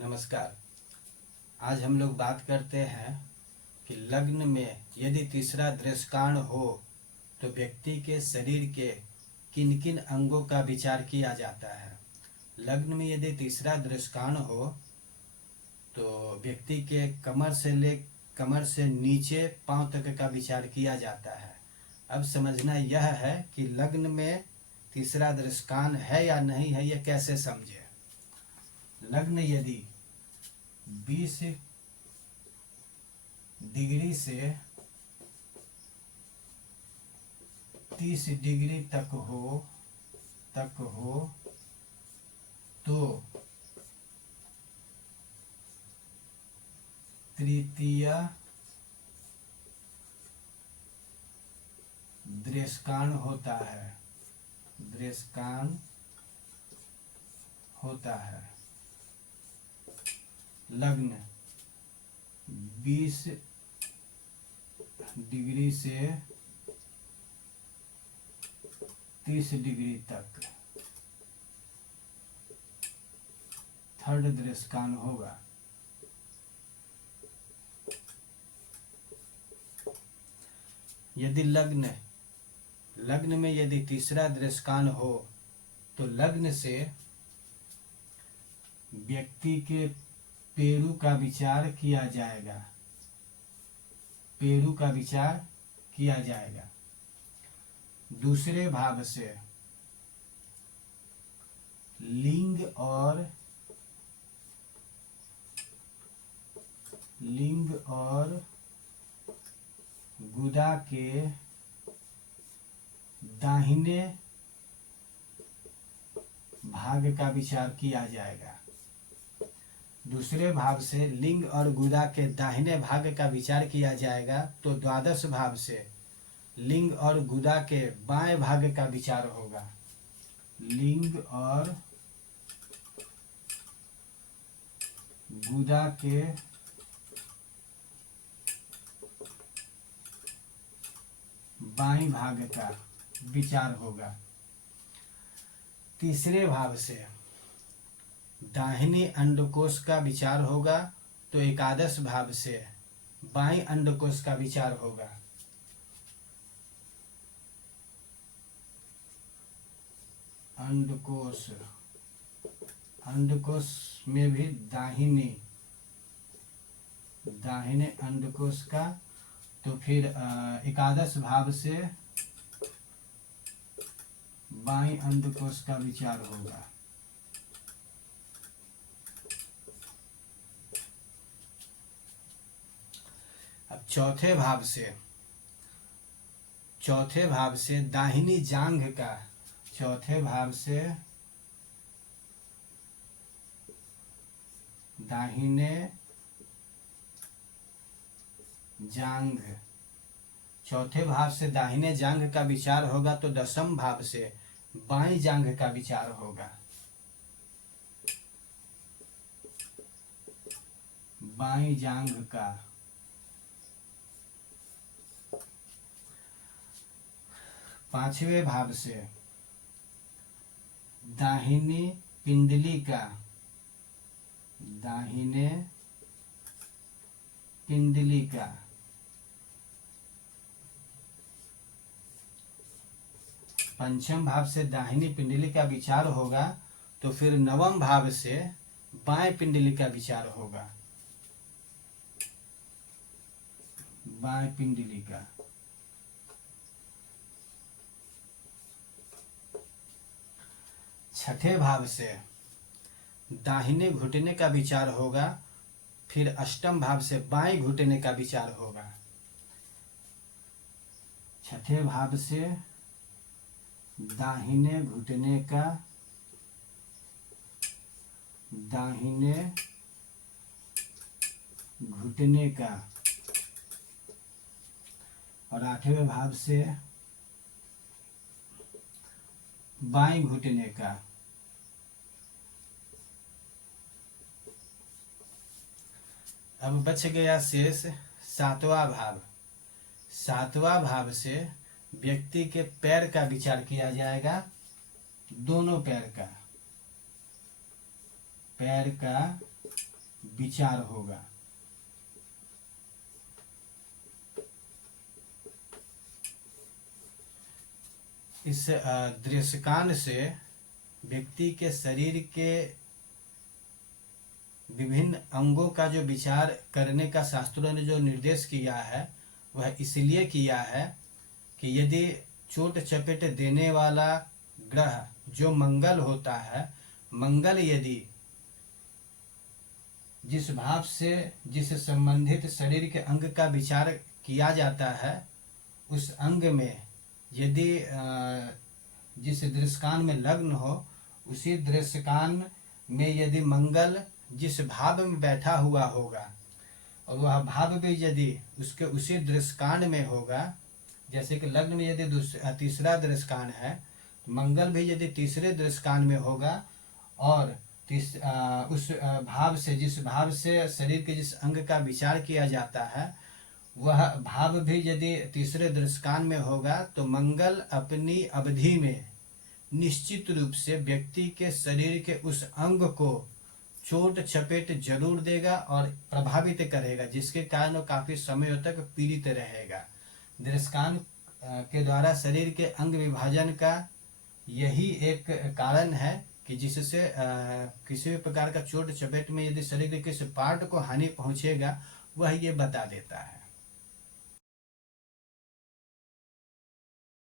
नमस्कार। आज हम लोग बात करते हैं कि लग्न में यदि तीसरा दृश्यकांड हो तो व्यक्ति के शरीर के किन किन अंगों का विचार किया जाता है। लग्न में यदि तीसरा दृश्यकांड हो तो व्यक्ति के कमर से नीचे पांव तक का विचार किया जाता है। अब समझना यह है कि लग्न में तीसरा दृश्यकांड है या नहीं है, यह कैसे समझे। लग्न यदि 20 डिग्री से 30 डिग्री तक हो तो तृतीय दृश्यकांड होता है। लग्न 20 डिग्री से 30 डिग्री तक थर्ड दृश्यकांड होगा। यदि लग्न में यदि तीसरा दृश्यकांड हो तो लग्न से व्यक्ति के पेरू का विचार किया जाएगा। दूसरे भाव से लिंग और गुदा के दाहिने भाग का विचार किया जाएगा। दूसरे भाव से लिंग और गुदा के दाहिने भाग का विचार किया जाएगा तो द्वादश भाव से लिंग और गुदा के बाएं भाग का विचार होगा। लिंग और गुदा के बाएं भाग का विचार होगा। तीसरे भाव से दाहिने अंडकोश का विचार होगा तो एकादश भाव से बाएं अंडकोश का विचार होगा। अंडकोश में भी दाहिने अंडकोश का, तो फिर एकादश भाव से बाएं अंडकोश का विचार होगा। अब चौथे भाव से दाहिनी जांघ का, दाहिने जांघ, चौथे भाव से दाहिने जांघ का विचार होगा तो दसम भाव से बाएं जांघ का विचार होगा। बाएं जांघ का। पांचवें भाव से दाहिनी पिंडली का, पंचम भाव से दाहिनी पिंडली का विचार होगा तो फिर नवम भाव से बाएं पिंडली का विचार होगा। बाएं पिंडली का। छठे भाव से दाहिने घुटने का विचार होगा, फिर अष्टम भाव से बाएं घुटने का विचार होगा। छठे भाव से दाहिने घुटने का, और आठवें भाव से बाएं घुटने का। अब बच गया शेष सातवां भाव से व्यक्ति के पैर का विचार किया जाएगा, दोनों पैर का विचार होगा। इस दृश्यकांड से व्यक्ति के शरीर के विभिन्न अंगों का जो विचार करने का शास्त्रों ने जो निर्देश किया है वह इसलिए किया है कि यदि चोट चपेट देने वाला ग्रह जो मंगल होता है, मंगल यदि जिस भाव से जिस संबंधित शरीर के अंग का विचार किया जाता है, उस अंग में यदि जिस दृश्यकान में लग्न हो, उसी दृश्यकान में यदि मंगल जिस भाव में बैठा हुआ होगा और वह भाव भी यदि उसके उसी दृश्यकांड में होगा, जैसे कि लग्न में यदि तीसरा दृश्यकांड है, तो मंगल भी यदि तीसरे दृश्यकांड में होगा और उस भाव से जिस भाव से शरीर के जिस अंग का विचार किया जाता है वह भाव भी यदि तीसरे दृश्यकांड में होगा, तो मंगल अपनी अवधि में निश्चित रूप से व्यक्ति के शरीर के उस अंग को चोट चपेट जरूर देगा और प्रभावित करेगा, जिसके कारण वो काफी समय तक पीड़ित रहेगा। दृश्यकान के द्वारा शरीर के अंग विभाजन का यही एक कारण है कि जिससे किसी भी प्रकार का चोट चपेट में यदि शरीर के किसी पार्ट को हानि पहुंचेगा, वह ये बता देता है।